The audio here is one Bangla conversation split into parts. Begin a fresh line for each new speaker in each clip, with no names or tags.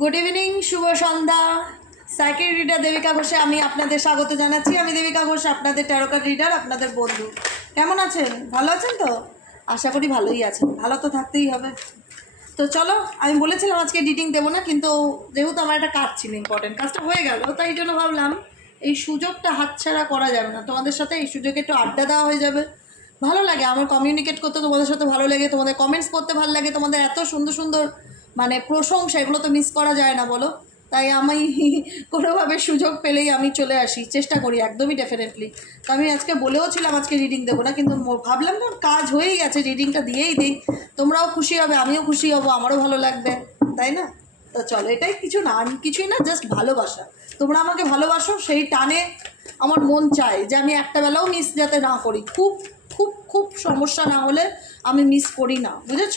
গুড ইভিনিং শুভ সন্ধ্যা। সাইকেল রিডার দেবিকা ঘোষে আমি আপনাদের স্বাগত জানাচ্ছি। আমি দেবিকা ঘোষ, আপনাদের ট্যারোকার রিডার আপনাদের বন্ধু। কেমন আছেন? ভালো আছেন তো? আশা করি ভালোই আছেন। ভালো তো থাকতেই হবে। তো চলো, আমি বলেছিলাম আজকে এডিটিং দেবো না, কিন্তু যেহেতু আমার একটা কাজ ছিল ইম্পর্টেন্ট কাজটা হয়ে গেল, তাই জন্য ভাবলাম এই সুযোগটা হাতছাড়া করা যাবে না। তোমাদের সাথে এই সুযোগে একটু আড্ডা দেওয়া হয়ে যাবে। ভালো লাগে, আমার কমিউনিকেট করতে তোমাদের সাথে ভালো লাগে, তোমাদের কমেন্টস করতে ভালো লাগে, তোমাদের এত সুন্দর সুন্দর মানে প্রশংসা, এগুলো তো মিস করা যায় না বলো। তাই আমি কোনোভাবে সুযোগ পেলেই আমি চলে আসি, চেষ্টা করি একদমই ডেফিনেটলি তো আমি আজকে বলেও ছিলাম আজকে রিডিং দেবো না, কিন্তু ভাবলাম না কাজ হয়েই গেছে রিডিংটা দিয়েই দিই। তোমরাও খুশি হবে, আমিও খুশি হব, আমারও ভালো লাগবে, তাই না? তো চলো, এটাই কিছু না, আমি কিছুই না জাস্ট ভালোবাসা। তোমরা আমাকে ভালোবাসো, সেই টানে আমার মন চায় যে আমি একটা বেলাও মিস যাতে না করি, খুব খুব খুব সমস্যা না হলে আমি মিস করি না, বুঝেছ?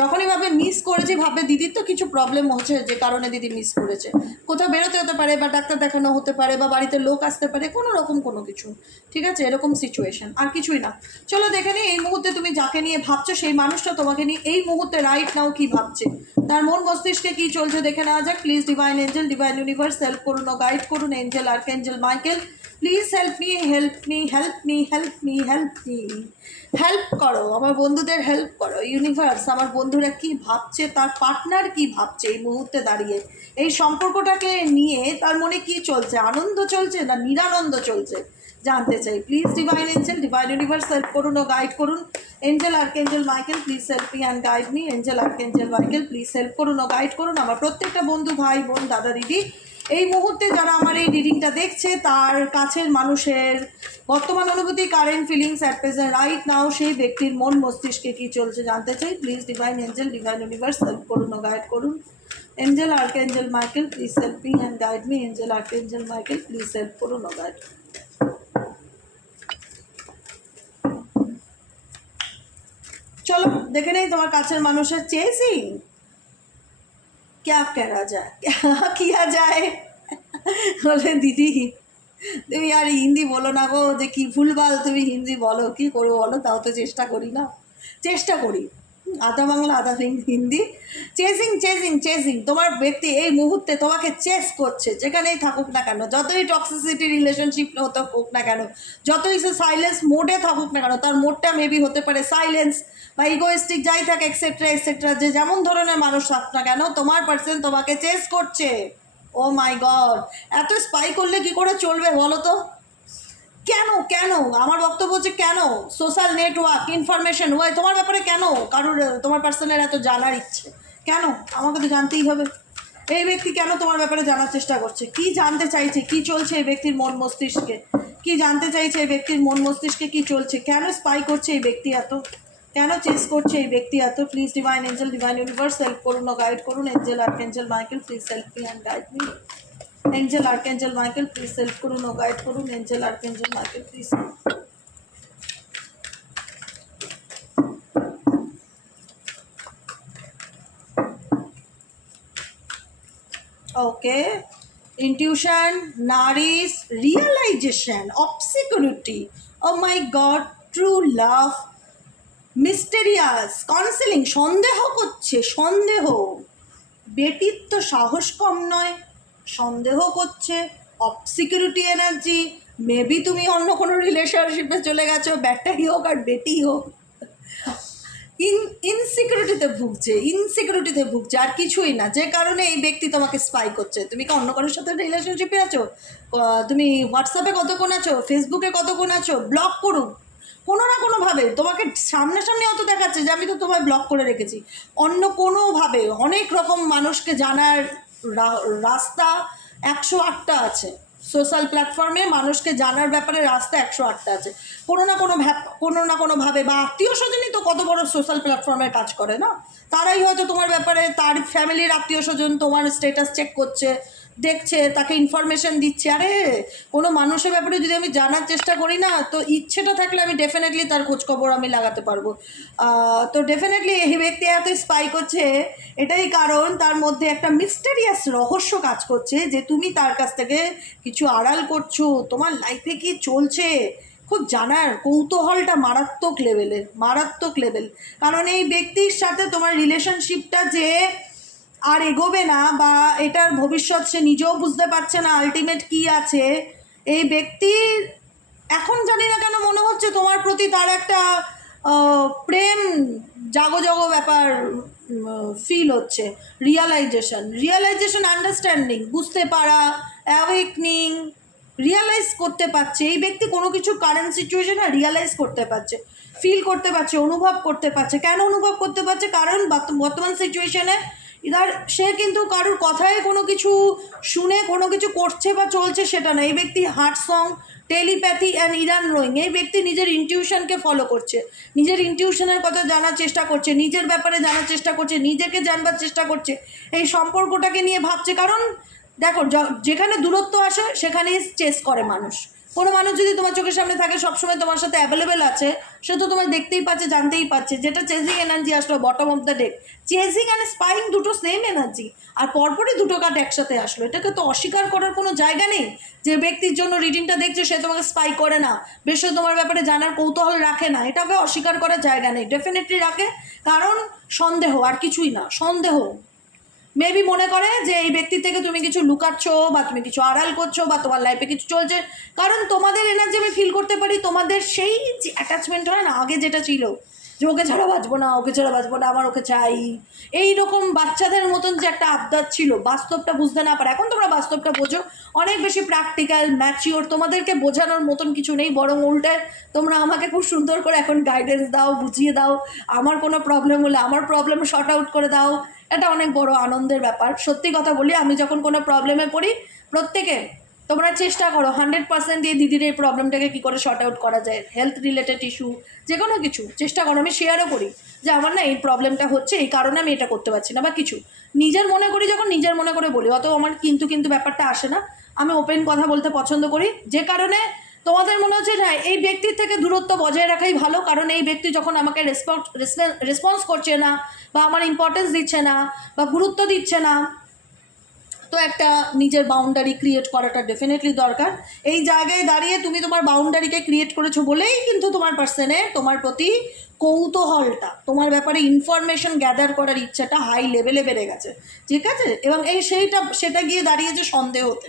যখনই ভাবে মিস করেছি ভাবে দিদির তো কিছু প্রবলেম হচ্ছে, যে কারণে দিদি মিস করেছে। কোথাও বেরোতে হতে পারে, বা ডাক্তার দেখানো হতে পারে, বা বাড়িতে লোক আসতে পারে, কোনো রকম কোনো কিছু, ঠিক আছে? এরকম সিচুয়েশন আর কিছুই না। চলো দেখে নিই, এই মুহূর্তে তুমি যাকে নিয়ে ভাবছ, সেই মানুষটা তোমাকে নিয়ে এই মুহূর্তে রাইট নাও কি ভাবছে? তার মন মস্তিষ্কে কি চলছে, দেখে নেওয়া যাক। Please divine angel divine universe help করুন গাইড করুন angel arch angel Michael please help me help me help me help me help me help করো, আমার বন্ধুদের হেল্প করো। ইউনিভার্স আমার বন্ধুরা কি ভাবছে, তার পার্টনার কি ভাবছে এই মুহূর্তে দাঁড়িয়ে? এই সম্পর্কটাকে নিয়ে তার মনে কি চলছে? আনন্দ চলছে না নিরানন্দ চলছে? জানতে চাই। Please divine angel divine universe help করুন ও গাইড করুন। Angel archangel Michael please help me and guide me angel archangel Michael please help করুন ও গাইড করুন। আমার প্রত্যেকটা বন্ধু, ভাই, বোন, দাদা, দিদি এই মুহূর্তে যারা আমার এই রিডিংটা দেখছে তার কাছের মানুষের বর্তমান অনুভূতি current feelings at present right now সেই ব্যক্তির মন মস্তিষ্কে কী চলছে জানতে চাই please divine angel divine universe help করুন ও গাইড করুন angel archangel Michael please help me and guide me angel archangel Michael please help করুন ও গাইড চলো দেখে নেই তোমার কাছের মানুষের চেয়েছি क्या करा जाए क्या किया जाए বলে, দিদি, তুমি আর হিন্দি বলো না গো, যে কি ভুলভাল তুমি হিন্দি বলো, কি করব বলো? তাও তো চেষ্টা করি না। চেষ্টা করি। আধা বাংলা, আধা হিন্দি। চেসিং চেসিং চেসিং তোমার ব্যক্তি এই মুহূর্তে তোমাকে চেস করছে, যেখানেই থাকুক না কেন, যতই টক্সিসিটি রিলেশনশিপ হোক না কেন, যতই সে সাইলেন্স মোডে থাকুক না কেন, তার মোডটা মেবি হতে পারে সাইলেন্স বা ইগোয়েস্টিক যাই থাকে এক্সেট্রা এক্সেট্রা যে যেমন ধরনের মানুষ থাক না কেন, তোমার পার্সন তোমাকে চেস করছে। ও মাই গড, এত স্পাই করলে কি করে চলবে বলো তো? কেন কেন? আমার বক্তব্য হচ্ছে কেন? সোশ্যাল নেটওয়ার্ক ইনফরমেশন ওয়াই তোমার ব্যাপারে কেন? কারোর তোমার পার্সনের এত জানার ইচ্ছে? কেন? আমাকে তো জানতেই হবে। এই ব্যক্তি কেন তোমার ব্যাপারে জানার চেষ্টা করছে? কি জানতে চাইছে? কি চলছে এই ব্যক্তির মন মস্তিষ্কে? কি জানতে চাইছে এই ব্যক্তির মন মস্তিষ্কে? কি চলছে? কেন স্পাই করছে এই ব্যক্তি এত? কেন চেস করছে এই ব্যক্তি এত please divine angel divine universe help করুন ও গাইড করুন angel arch angel Michael please help me and guide me angel archangel Michael please help করুন ও গাইড করুন angel archangel Michael please okay intuition নারিস realization of security oh my god, true love mysterious counselling সন্দেহ করছে, সন্দেহ। বেটির তো সাহস কম নয়, সন্দেহ করছে। অফ সিকিউরিটি এনার্জি মেবি তুমি অন্য কোনো রিলেশনশিপে চলে গেছো ব্যাটাই হোক আর বেটি হোক। ইন ইনসিকিউরিটিতে ভুগছে ইনসিকিউরিটিতে ভুগছে, আর কিছুই না। যে কারণে এই ব্যক্তি তোমাকে স্পাই করছে। তুমি কি অন্য কারোর সাথে রিলেশনশিপে আছো? তুমি হোয়াটসঅ্যাপে কতক্ষণ আছো? ফেসবুকে কতক্ষণ আছো? ব্লক করুক কোনো না কোনোভাবে, তোমাকে সামনাসামনি অত দেখাচ্ছে যে আমি তো তোমায় ব্লক করে রেখেছি। অন্য কোনোভাবে, অনেক রকম মানুষকে জানার রাস্তা একশো আটটা আছে। সোশ্যাল প্ল্যাটফর্মে মানুষকে জানার ব্যাপারে রাস্তা একশো আটটা আছে। কোনো না কোনো কোনো না কোনোভাবে, বা আত্মীয় স্বজনই তো কত বড় সোশ্যাল প্ল্যাটফর্মে কাজ করে না? তারাই হয়তো তোমার ব্যাপারে, তার ফ্যামিলির আত্মীয় স্বজন তোমার স্টেটাস চেক করছে দেখছে, তাকে ইনফরমেশন দিচ্ছে। আরে, কোনো মানুষের ব্যাপারে যদি আমি জানার চেষ্টা করি না, তো ইচ্ছেটা থাকলে আমি ডেফিনেটলি তার খোঁজখবর আমি লাগাতে পারব। তো ডেফিনেটলি এই ব্যক্তি এত স্পাই করছে, এটাই কারণ তার মধ্যে একটা মিস্টেরিয়াস রহস্য কাজ করছে যে তুমি তার কাছ থেকে কিছু আড়াল করছ, তোমার লাইফে কি চলছে? খুব জানার কৌতূহলটা মারাত্মক লেভেলের মারাত্মক লেভেল কারণ এই ব্যক্তির সাথে তোমার রিলেশনশিপটা যে আর এগোবে না বা এটার ভবিষ্যৎ সে নিজেও বুঝতে পারছে না আলটিমেট কি আছে, এই ব্যক্তির এখন জানি না কেন মনে হচ্ছে তোমার প্রতি তার একটা প্রেম জাগো জাগো ব্যাপার ফিল হচ্ছে। রিয়ালাইজেশন রিয়ালাইজেশন আন্ডারস্ট্যান্ডিং বুঝতে পারা অ্যাওয়েকনিং রিয়ালাইজ করতে পারছে। এই ব্যক্তি কোনো কিছু কারেন্ট সিচুয়েশনে রিয়ালাইজ করতে পারছে ফিল করতে পারছে, অনুভব করতে পারছে। কেন অনুভব করতে পারছে? কারণ বর্ত- বর্তমান সিচুয়েশনে এবার সে কিন্তু কারোর কথায় কোনো কিছু শুনে, কোনো কিছু করছে বা চলছে সেটা না। এই ব্যক্তি heart song telepathy and Iran রোয়িং, এই ব্যক্তি নিজের ইনটিউশনকে ফলো করছে। নিজের ইনটিউশনের কথা জানার চেষ্টা করছে, নিজের ব্যাপারে জানার চেষ্টা করছে, নিজেকে জানবার চেষ্টা করছে। এই সম্পর্কটাকে নিয়ে ভাবছে, কারণ দেখো যেখানে দূরত্ব আসে, সেখানেই চেস করে মানুষ। কোনো মানুষ যদি তোমার চোখের সামনে থাকে, সবসময় তোমার সাথে অ্যাভেলেবেল আছে। সে তো তোমার দেখতেই পাচ্ছে, জানতেই পাচ্ছে। যেটা চেজিং এনার্জি আসলো bottom of the deck chasing and spying দুটো সেম এনার্জি আর পরপরই দুটো কার্ড একসাথে আসলো। এটাকে তো অস্বীকার করার কোনো জায়গা নেই যে ব্যক্তির জন্য রিডিংটা দেখছে, সে তোমাকে স্পাই করে না। বেশ তোমার ব্যাপারে জানার কৌতূহল রাখে না। এটাকে অস্বীকার করার জায়গা নেই। ডেফিনেটলি রাখে, কারণ সন্দেহ, আর কিছুই না। সন্দেহ। মেবি মনে করে যে এই ব্যক্তির থেকে তুমি কিছু লুকাচ্ছ বা তুমি কিছু আড়াল করছ বা তোমার লাইফে কিছু চলছে। কারণ তোমাদের এনার্জি আমি ফিল করতে পারি, তোমাদের সেই অ্যাটাচমেন্ট হয় না, আগে যেটা ছিল যে ওকে ছাড়া বাঁচবো না, ওকে ছাড়া বাঁচবো না আমার ওকে চাই। এই রকম বাচ্চাদের মতন যে একটা আবদার ছিল, বাস্তবটা বুঝতে না পারে। এখন তোমরা বাস্তবটা বোঝো। অনেক বেশি প্র্যাকটিক্যাল ম্যাচিওর তোমাদেরকে বোঝানোর মতন কিছু নেই, বরং উল্টে তোমরা আমাকে খুব সুন্দর করে এখন গাইডেন্স দাও, বুঝিয়ে দাও। আমার কোনো প্রবলেম হলে আমার প্রবলেম শর্ট আউট করে দাও। এটা অনেক বড় আনন্দের ব্যাপার। সত্যি কথা বলি, আমি যখন কোনো প্রবলেমে পড়ি, প্রত্যেকে তোমরা চেষ্টা করো হান্ড্রেড পার্সেন্ট দিয়ে দিদির এই প্রবলেমটাকে কী করে শর্ট আউট করা যায় হেলথ রিলেটেড ইস্যু যে কোনো কিছু, চেষ্টা করো। আমি শেয়ারও করি যে আমার না এই প্রবলেমটা হচ্ছে, এই কারণে আমি এটা করতে পারছি না বা কিছু। নিজের মনে করি যখন নিজের মনে করে বলি, অত আমার কিন্তু কিন্তু ব্যাপারটা আসে না। আমি ওপেন কথা বলতে পছন্দ করি, যে কারণে তোমাদের মনে হচ্ছে না, এই ব্যক্তির থেকে দূরত্ব বজায় রাখাই ভালো, কারণ এই ব্যক্তি যখন আমাকে রেসপন্স রেসপন্স করছে না বা আমার ইম্পর্টেন্স দিচ্ছে না বা গুরুত্ব দিচ্ছে না তো একটা নিজের বাউন্ডারি ক্রিয়েট করাটা ডেফিনেটলি দরকার। এই জায়গায় দাঁড়িয়ে তুমি তোমার বাউন্ডারিকে ক্রিয়েট করেছ বলেই কিন্তু তোমার পার্সনে তোমার প্রতি কৌতূহলটা, তোমার ব্যাপারে ইনফরমেশন গ্যাদার করার ইচ্ছাটা হাই লেভেলে বেড়ে গেছে। ঠিক আছে? এবং এই সেইটা, সেটা গিয়ে দাঁড়িয়েছে সন্দেহতে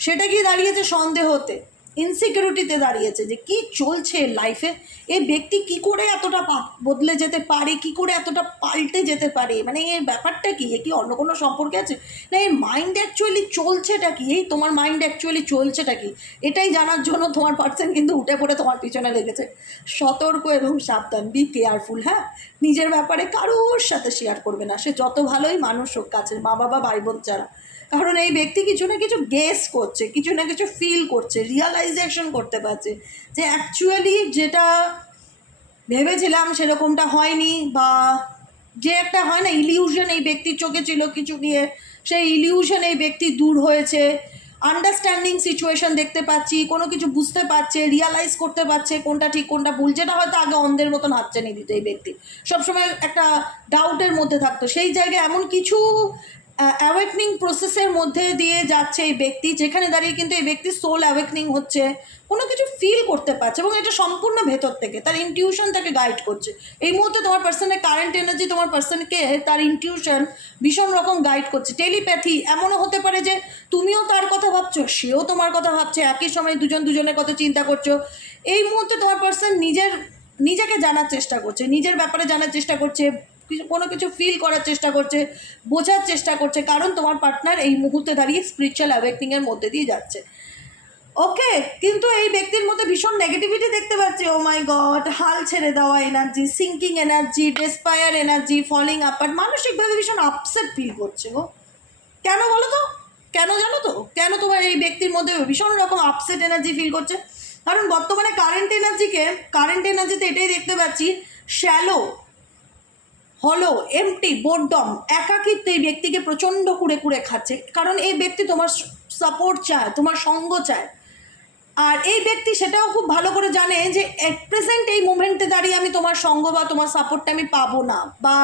সেটা গিয়ে দাঁড়িয়েছে সন্দেহতে ইনসিকিউরিটিতে দাঁড়িয়েছে যে কি চলছে লাইফে এই ব্যক্তি কি করে এতটা বদলে যেতে পারে? কি করে এতটা পাল্টে যেতে পারে? মানে এই ব্যাপারটা কি? এ কি অন্য কোনো সম্পর্কে আছে? না এই মাইন্ড অ্যাকচুয়ালি চলছেটা কি? এই তোমার মাইন্ড অ্যাকচুয়ালি চলছেটা কি? এটাই জানার জন্য তোমার পার্সন কিন্তু উঠে পড়ে তোমার পিছনে লেগেছে। সতর্ক এবং সাবধান। বি কেয়ারফুল হ্যাঁ? নিজের ব্যাপারে কারোর সাথে শেয়ার করবে না। সে যত ভালোই মানুষ হোক কাছে মা বাবা ভাই বোন ছাড়া কারণ এই ব্যক্তি কিছু না কিছু গেস করছে, কিছু না কিছু ফিল করছে রিয়ালাইজেশন করতে পারছে যে অ্যাকচুয়ালি যেটা ভেবেছিলাম সেরকমটা হয়নি বা যে একটা হয় না ইলিউশন এই ব্যক্তির চোখে ছিল কিছু নিয়ে, সেই ইলিউশন এই ব্যক্তি দূর হয়েছে আন্ডারস্ট্যান্ডিং সিচুয়েশন দেখতে পাচ্ছি, কোনো কিছু বুঝতে পারছে রিয়ালাইজ করতে পারছে কোনটা ঠিক, কোনটা ভুল, যেটা হয়তো আগে অন্ধের মতন হাতছানি দিত এই ব্যক্তি। সবসময় একটা ডাউটের মধ্যে থাকতো। সেই জায়গায় এমন কিছু অ্যাওয়েকনিং প্রসেসের মধ্যে দিয়ে যাচ্ছে এই ব্যক্তি, যেখানে দাঁড়িয়ে কিন্তু এই ব্যক্তির সোল অ্যাওয়েকনিং হচ্ছে, কোনো কিছু ফিল করতে পারছে এবং এটা সম্পূর্ণ ভেতর থেকে, তার ইনটিউশন তাকে গাইড করছে। এই মুহূর্তে তোমার পার্সনের কারেন্ট এনার্জি তোমার পার্সনকে তার ইনটিউশন ভীষণ রকম গাইড করছে। টেলিপ্যাথি এমনও হতে পারে যে, তুমিও তার কথা ভাবছ, সেও তোমার কথা ভাবছে, একই সময় দুজন দুজনের কথা চিন্তা করছ। এই মুহূর্তে তোমার পার্সন নিজের, নিজেকে জানার চেষ্টা করছে, নিজের ব্যাপারে জানার চেষ্টা করছে কিছু কোনো কিছু ফিল করার চেষ্টা করছে, বোঝার চেষ্টা করছে, কারণ তোমার পার্টনার এই মুহূর্তে দাঁড়িয়ে স্পিরিচুয়াল অ্যাওয়েকনিংয়ের মধ্যে দিয়ে যাচ্ছে। ওকে কিন্তু এই ব্যক্তির মধ্যে ভীষণ নেগেটিভিটি দেখতে পাচ্ছি। ও মাই গড হাল ছেড়ে দেওয়া energy sinking energy despair energy falling আপার মানসিকভাবে ভীষণ আপসেট ফিল করছে গো। কেন বলো তো? কেন জানো তো? কেন তোমার এই ব্যক্তির মধ্যে ভীষণ রকম আপসেট এনার্জি ফিল করছে? কারণ বর্তমানে কারেন্ট এনার্জিকে কারেন্ট এনার্জিতে এটাই দেখতে পাচ্ছি শ্যালো হলো এমটি বোর্ডম একাকিত্ব এই ব্যক্তিকে প্রচণ্ড কুড়ে কুড়ে খাচ্ছে। কারণ এই ব্যক্তি তোমার সাপোর্ট চায়, তোমার সঙ্গ চায়। আর এই ব্যক্তি সেটাও খুব ভালো করে জানে যে এট প্রেজেন্ট এই মুমেন্টে দাঁড়িয়ে আমি তোমার সঙ্গ বা তোমার সাপোর্টটা আমি পাবো না বা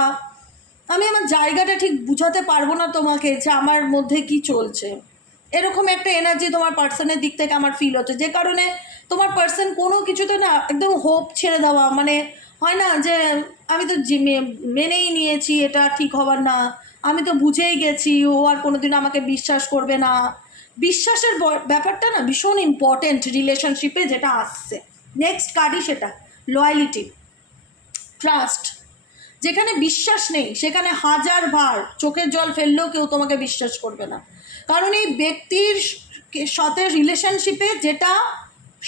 আমি আমার জায়গাটা ঠিক বুঝাতে পারব না তোমাকে যে আমার মধ্যে কি চলছে। এরকম একটা এনার্জি তোমার পার্সনের দিক থেকে আমার ফিল হচ্ছে। যে কারণে তোমার পার্সন কোনো কিছুতে না একদম হোপ ছেড়ে দেওয়া মানে হয় না যে আমি তো মেনেই নিয়েছি, এটা ঠিক হবার না। আমি তো বুঝেই গেছি, ও আর কোনোদিন আমাকে বিশ্বাস করবে না। বিশ্বাসের ব্যাপারটা না ভীষণ ইম্পর্টেন্ট রিলেশনশিপে যেটা আসছে। নেক্সট কার্ডই সেটা লয়ালিটি ট্রাস্ট যেখানে বিশ্বাস নেই, সেখানে হাজার বার চোখের জল ফেললেও কেউ তোমাকে বিশ্বাস করবে না। কারণ এই ব্যক্তির সাথে রিলেশনশিপে যেটা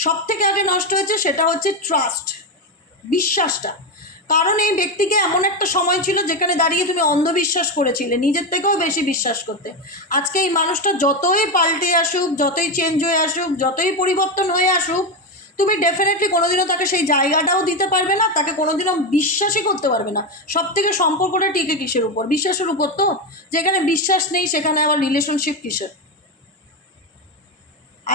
সব থেকে আগে নষ্ট হয়েছে, সেটা হচ্ছে ট্রাস্ট বিশ্বাসটা। কারণ এই ব্যক্তিকে এমন একটা সময় ছিল যেখানে দাঁড়িয়ে তুমি অন্ধবিশ্বাস করেছিলে, নিজের থেকেও বেশি বিশ্বাস করতে। আজকে এই মানুষটা যতই পাল্টে আসুক, যতই চেঞ্জ হয়ে আসুক, যতই পরিবর্তন হয়ে আসুক, তুমি ডেফিনেটলি কোনোদিনও তাকে সেই জায়গাটাও দিতে পারবে না, তাকে কোনোদিনও বিশ্বাসই করতে পারবে না। সব থেকে সম্পর্কটা টিকে কিসের উপর? বিশ্বাসের উপর তো? যেখানে বিশ্বাস নেই, সেখানে আবার রিলেশনশিপ কিসের?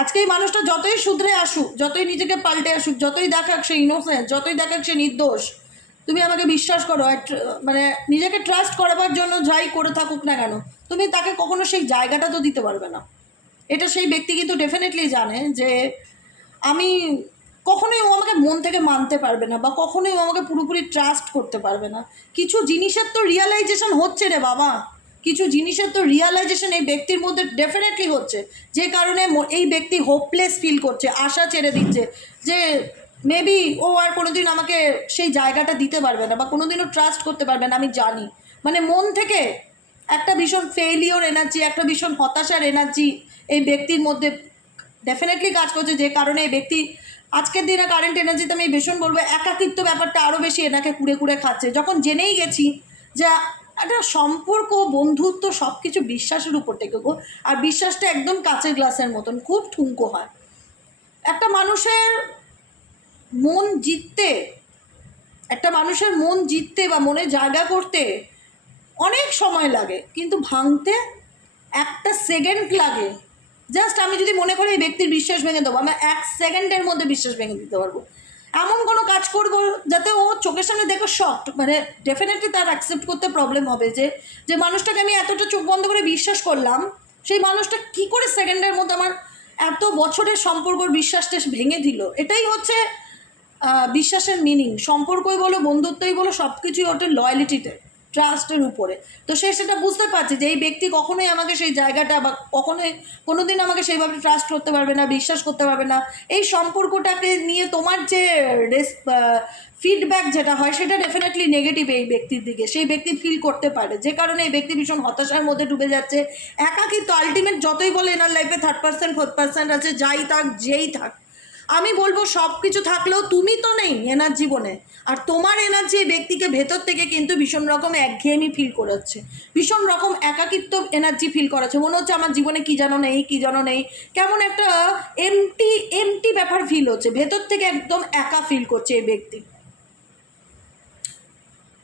আজকে এই মানুষটা যতই শুধরে আসুক, যতই নিজেকে পাল্টে আসুক, যতই দেখাক সে ইনোসেন্ট যতই দেখাক সে নির্দোষ, তুমি আমাকে বিশ্বাস করো মানে নিজেকে ট্রাস্ট করাবার জন্য যাই করে থাকুক না কেন, তুমি তাকে কখনো সেই জায়গাটা তো দিতে পারবে না। এটা সেই ব্যক্তি কিন্তু ডেফিনেটলি জানে যে আমি কখনোই ও আমাকে মন থেকে মানতে পারবে না বা কখনোই ও আমাকে পুরোপুরি ট্রাস্ট করতে পারবে না। কিছু জিনিসের তো রিয়ালাইজেশন হচ্ছে রে বাবা। কিছু জিনিসের তো রিয়ালাইজেশন এই ব্যক্তির মধ্যে ডেফিনেটলি হচ্ছে। যে কারণে এই ব্যক্তি হোপলেস ফিল করছে, আশা ছেড়ে দিচ্ছে। যে মেবি ও আর কোনোদিন আমাকে সেই জায়গাটা দিতে পারবে না বা কোনোদিনও ট্রাস্ট করতে পারবে না, আমি জানি। মানে মন থেকে একটা ভীষণ ফেইলিওর এনার্জি একটা ভীষণ হতাশার এনার্জি এই ব্যক্তির মধ্যে ডেফিনেটলি কাজ করছে। যে কারণে এই ব্যক্তি, আজকের দিনে কারেন্ট এনার্জিতে আমি ভীষণ বলব, একাকিত্ব ব্যাপারটা আরও বেশি এনাকে কুড়ে কুড়ে খাচ্ছে। যখন জেনেই গেছি যে একটা সম্পর্ক, বন্ধুত্ব সব কিছু বিশ্বাসের উপর থেকে গো। আর বিশ্বাসটা একদম কাঁচের গ্লাসের মতন, খুব ঠুঙ্কো হয়। একটা মানুষের মন জিততে, একটা মানুষের মন জিততে বা মনে জায়গা করতে অনেক সময় লাগে, কিন্তু ভাঙতে একটা সেকেন্ড লাগে। জাস্ট আমি যদি মনে করি এই ব্যক্তির বিশ্বাস ভেঙে দেবো, আমি এক সেকেন্ডের মধ্যে বিশ্বাস ভেঙে দিতে পারব। এমন কোনো কাজ করব যাতে ও চোখের সামনে দেখো শখ মানে ডেফিনেটলি তার অ্যাকসেপ্ট করতে প্রবলেম হবে যে যে মানুষটাকে আমি এতটা চোখ বন্ধ করে বিশ্বাস করলাম, সেই মানুষটা কি করে সেকেন্ডের মধ্যে আমার এত বছরের সম্পর্কর বিশ্বাসটা ভেঙে দিল? এটাই হচ্ছে বিশ্বাসের মিনিং সম্পর্কই বলো, বন্ধুত্বই বলো সব কিছুই ওটা লয়ালিটিতে ট্রাস্টের উপরে। তো সে সেটা বুঝতে পারছে যে এই ব্যক্তি কখনোই আমাকে সেই জায়গাটা বা কখনোই কোনোদিন আমাকে সেইভাবে ট্রাস্ট করতে পারবে না, বিশ্বাস করতে পারবে না। এই সম্পর্কটাকে নিয়ে তোমার যে রেস ফিডব্যাক যেটা হয়, সেটা ডেফিনেটলি নেগেটিভ এই ব্যক্তির দিকে। সেই ব্যক্তি ফিল করতে পারে। যে কারণে এই ব্যক্তি ভীষণ হতাশার মধ্যে ডুবে যাচ্ছে। একা কিন্তু আলটিমেট যতই বলে এনার লাইফে থার্ড পার্সেন্ট ফোর্থ পার্সেন্ট আছে, যাই থাক, যেই থাক। আমি বলব সব কিছু থাকলেও তুমি তো নেই এনার জীবনে। আর তোমার এনার্জি এই ব্যক্তিকে ভেতর থেকে কিন্তু ভীষণ রকম একঘেয়েমি ফিল করাচ্ছে। ভীষণ রকম একাকিত্ব এনার্জি ফিল করাচ্ছে। মনে হচ্ছে আমার জীবনে কী যেন নেই, কী যেন নেই। কেমন একটা এমটি এমটি ব্যাপার ফিল হচ্ছে। ভেতর থেকে একদম একা ফিল করছে এই ব্যক্তি।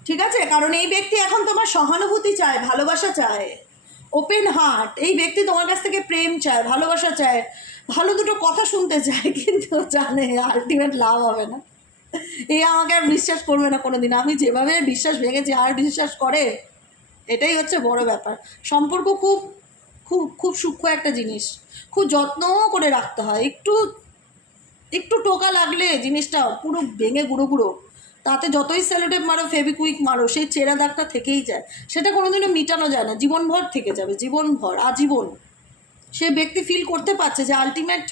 ঠিক আছে? কারণ এই ব্যক্তি এখন তোমার সহানুভূতি চায়, ভালোবাসা চায়। ওপেন হার্ট এই ব্যক্তি তোমার কাছ থেকে প্রেম চায়, ভালোবাসা চায়। ভালো দুটো কথা শুনতে চায়, কিন্তু জানে আলটিমেট লাভ হবে না। এই আমাকে আর বিশ্বাস করবে না কোনো দিন আমি যেভাবে বিশ্বাস ভেঙেছি, আর বিশ্বাস করে, এটাই হচ্ছে বড় ব্যাপার। সম্পর্ক খুব খুব খুব সূক্ষ্ম একটা জিনিস। খুব যত্নও করে রাখতে হয়। একটু একটু টোকা লাগলে জিনিসটা পুরো ভেঙে গুঁড়ো গুঁড়ো। তাতে যতই সেলোটেপ মারো ফেবিকুইক মারো, সেই চেরা দাগটা থেকেই যায়। সেটা কোনোদিনও মিটানো যায় না। জীবনভর থেকে যাবে। জীবনভর, আজীবন। সে ব্যক্তি ফিল করতে পারছে যে আলটিমেট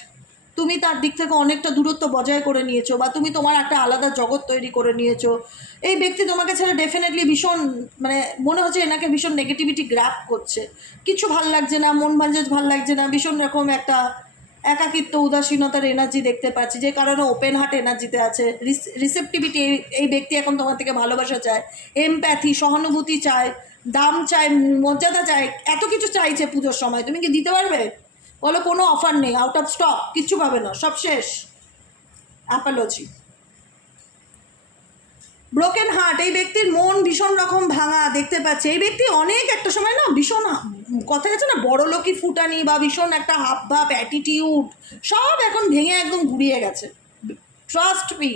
তুমি তার দিক থেকে অনেকটা দূরত্ব বজায় করে নিয়েছো বা তুমি তোমার একটা আলাদা জগৎ তৈরি করে নিয়েছো। এই ব্যক্তি তোমাকে ছেড়ে ডেফিনেটলি ভীষণ মানে মনে হচ্ছে এনাকে ভীষণ নেগেটিভিটি গ্র্যাপ করছে। কিছু ভালো লাগছে না, মন ভাঞ্জাজ ভালো লাগছে না, ভীষণ রকম একটা একাকিত্ব, উদাসীনতার এনার্জি দেখতে পাচ্ছি, যে কারণে ওপেন হার্ট এনার্জিতে আছে। রিসেপটিভিটি এই ব্যক্তি এখন তোমার থেকে ভালোবাসা চায় এমপ্যাথি সহানুভূতি চায়। দাম চায় মর্যাদা চায় এত কিছু চাইছে পুজোর সময়, তুমি কি দিতে পারবে? বলো, কোনো অফার নেই আউট অফ স্টক কিচ্ছু পাবে না, সব শেষ। অ্যাপালজি ব্রোকেন হার্ট এই ব্যক্তির মন ভীষণ রকম ভাঙা, দেখতে পাচ্ছে। এই ব্যক্তি অনেক একটা সময় না, ভীষণ, কথা আছে না, বড় লোকই ফুটানি বা ভীষণ একটা হাব ভাব অ্যাটিটিউড সব এখন ভেঙে একদম ঘুরিয়ে গেছে। ট্রাস্ট মি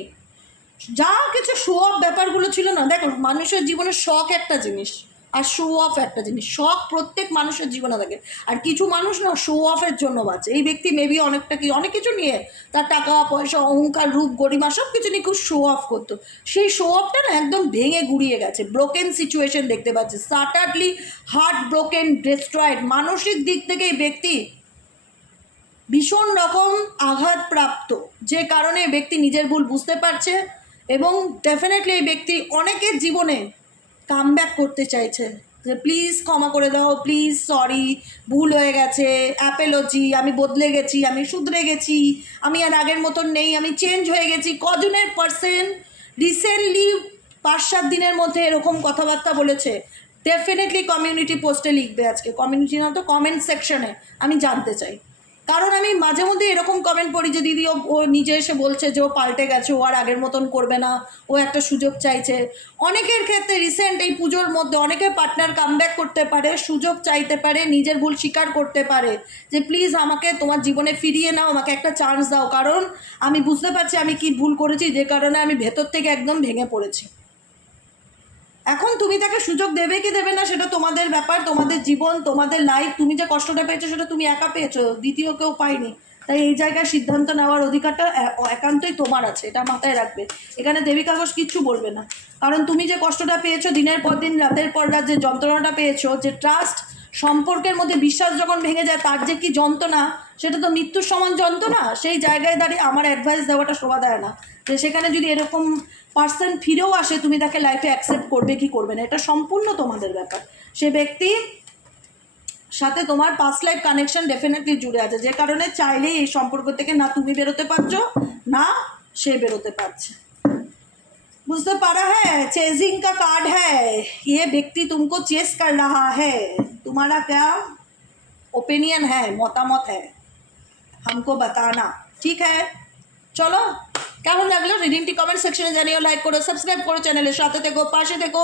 যা কিছু শো অফ ব্যাপারগুলো ছিল না, দেখো, মানুষের জীবনে শখ একটা জিনিস। আর শো অফ একটা জিনিস। শখ প্রত্যেক মানুষের জীবনে থাকে। আর কিছু মানুষ না শো অফের জন্য বাঁচে। এই ব্যক্তি মেবি অনেকটা কি, অনেক কিছু নিয়ে তার টাকা, পয়সা, অহংকার, রূপ, গরিমা সব কিছু নিয়ে খুব শো অফ করতো। সেই শো অফটা না একদম ভেঙে গুড়িয়ে গেছে। ব্রোকেন সিচুয়েশন দেখতে পাচ্ছে। সাটারলি হার্ট ব্রোকেন ডিস্ট্রয়েড মানসিক দিক থেকে এই ব্যক্তি ভীষণ রকম আঘাতপ্রাপ্ত। যে কারণে ব্যক্তি নিজের ভুল বুঝতে পারছে এবং ডেফিনেটলি এই ব্যক্তি অনেকের জীবনে কাম করতে চাইছে যে প্লিজ ক্ষমা করে দাও প্লিজ সরি ভুল হয়ে গেছে অ্যাপেলজি আমি বদলে গেছি, আমি শুধরে গেছি, আমি আর আগের মতন নেই, আমি চেঞ্জ হয়ে গেছি। কজনের পার্সেন্ট রিসেন্টলি পাঁচ সাত দিনের মধ্যে এরকম কথাবার্তা বলেছে। ডেফিনেটলি কমিউনিটি পোস্টে লিখবে আজকে। কমিউনিটি না তো কমেন্ট সেকশনে আমি জানতে চাই। কারণ আমি মাঝে মধ্যে এরকম কমেন্ট পড়ি যে দিদি ও নিজে এসে বলছে যে ও পাল্টে গেছে, ও আর আগের মতন করবে না, ও একটা সুযোগ চাইছে। অনেকের ক্ষেত্রে রিসেন্ট এই পুজোর মধ্যে অনেকে পার্টনার কামব্যাক করতে পারে, সুযোগ চাইতে পারে, নিজের ভুল স্বীকার করতে পারে যে প্লিজ আমাকে তোমার জীবনে ফিরিয়ে নাও, আমাকে একটা চান্স দাও। কারণ আমি বুঝতে পারছি আমি কি ভুল করেছি, যে কারণে আমি ভেতর থেকে একদম ভেঙে পড়েছি। এখন তুমি তাকে সুযোগ দেবে কি দেবে না সেটা তোমাদের ব্যাপার, তোমাদের জীবন, তোমাদের লাইফ তুমি যে কষ্টটা পেয়েছ সেটা তুমি একা পেয়েছ, দ্বিতীয় কেউ পায়নি। তাই এই জায়গায় সিদ্ধান্ত নেওয়ার অধিকারটা একান্তই তোমার আছে, এটা মাথায় রাখবে। এখানে দেবী কাগজ কিচ্ছু বলবে না। কারণ তুমি যে কষ্টটা পেয়েছ দিনের পর দিন, রাতের পর রাত, যে যন্ত্রণাটা পেয়েছ, যে ট্রাস্ট সম্পর্কের মধ্যে বিশ্বাস যখন ভেঙে যায়, তার যে কি যন্ত্রণা, সেটা তো মৃত্যুর সমান যন্ত্রণা। সেই জায়গায় দাঁড়িয়ে আমার অ্যাডভাইস দেওয়াটা শোভা দেয় না। যে সেখানে যদি এরকম পার্সন ফিরেও আসে তুমি তাকে লাইফে অ্যাকসেপ্ট করবে কি করবে না এটা সম্পূর্ণ তোমাদের ব্যাপার সে ব্যক্তি সাথে তোমার পাস্ট লাইফ কানেকশন ডেফিনেটলি জুড়ে আছে যে কারণে চাইলেই এই সম্পর্ক থেকে না তুমি বেরোতে পারছো না সে বেরোতে পারছে बुझते पारा है चेजिंग का कार्ड है ये व्यक्ति तुमको चेस कर रहा है तुम्हारा क्या ओपिनियन है মতামত है हमको बताना ঠিক है চলো কেমন লাগল? রিডিংটি কমেন্ট সেকশনে জানিও লাইক করো সাবস্ক্রাইব করো চ্যানেলের সাথে থেকো, পাশে থেকো।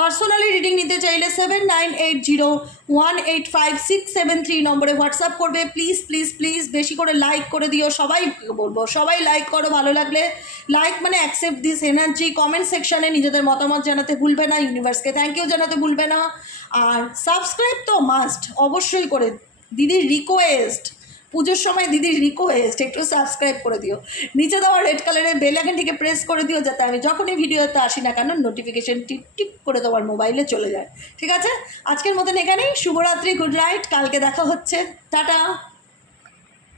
পার্সোনালি রিডিং নিতে চাইলে seven nine eight zero one eight five six seven three নম্বরে হোয়াটসঅ্যাপ করবে। প্লিজ প্লিজ প্লিজ বেশি করে লাইক করে দিও। সবাই বলব, সবাই লাইক করো, ভালো লাগলে। লাইক মানে অ্যাকসেপ্ট দিস এনার্জি কমেন্ট সেকশনে নিজেদের মতামত জানাতে ভুলবে না ইউনিভার্সকে থ্যাংক ইউ জানাতে ভুলবে না। আর সাবস্ক্রাইব তো মাস্ট অবশ্যই করে। দিদির রিকোয়েস্ট পুজোর সময় দিদির রিকোয়েস্ট একটু সাবস্ক্রাইব করে দিও। নিচে দেওয়া রেড কালারের বেল আইকনটিকে প্রেস করে দিও যাতে আমি যখনই ভিডিওতে আসি না কেন নোটিফিকেশন টিক টিক করে তোমার মোবাইলে চলে যায়। ঠিক আছে? আজকের মতন এখানেই। শুভরাত্রি গুড নাইট কালকে দেখা হচ্ছে। টাটা!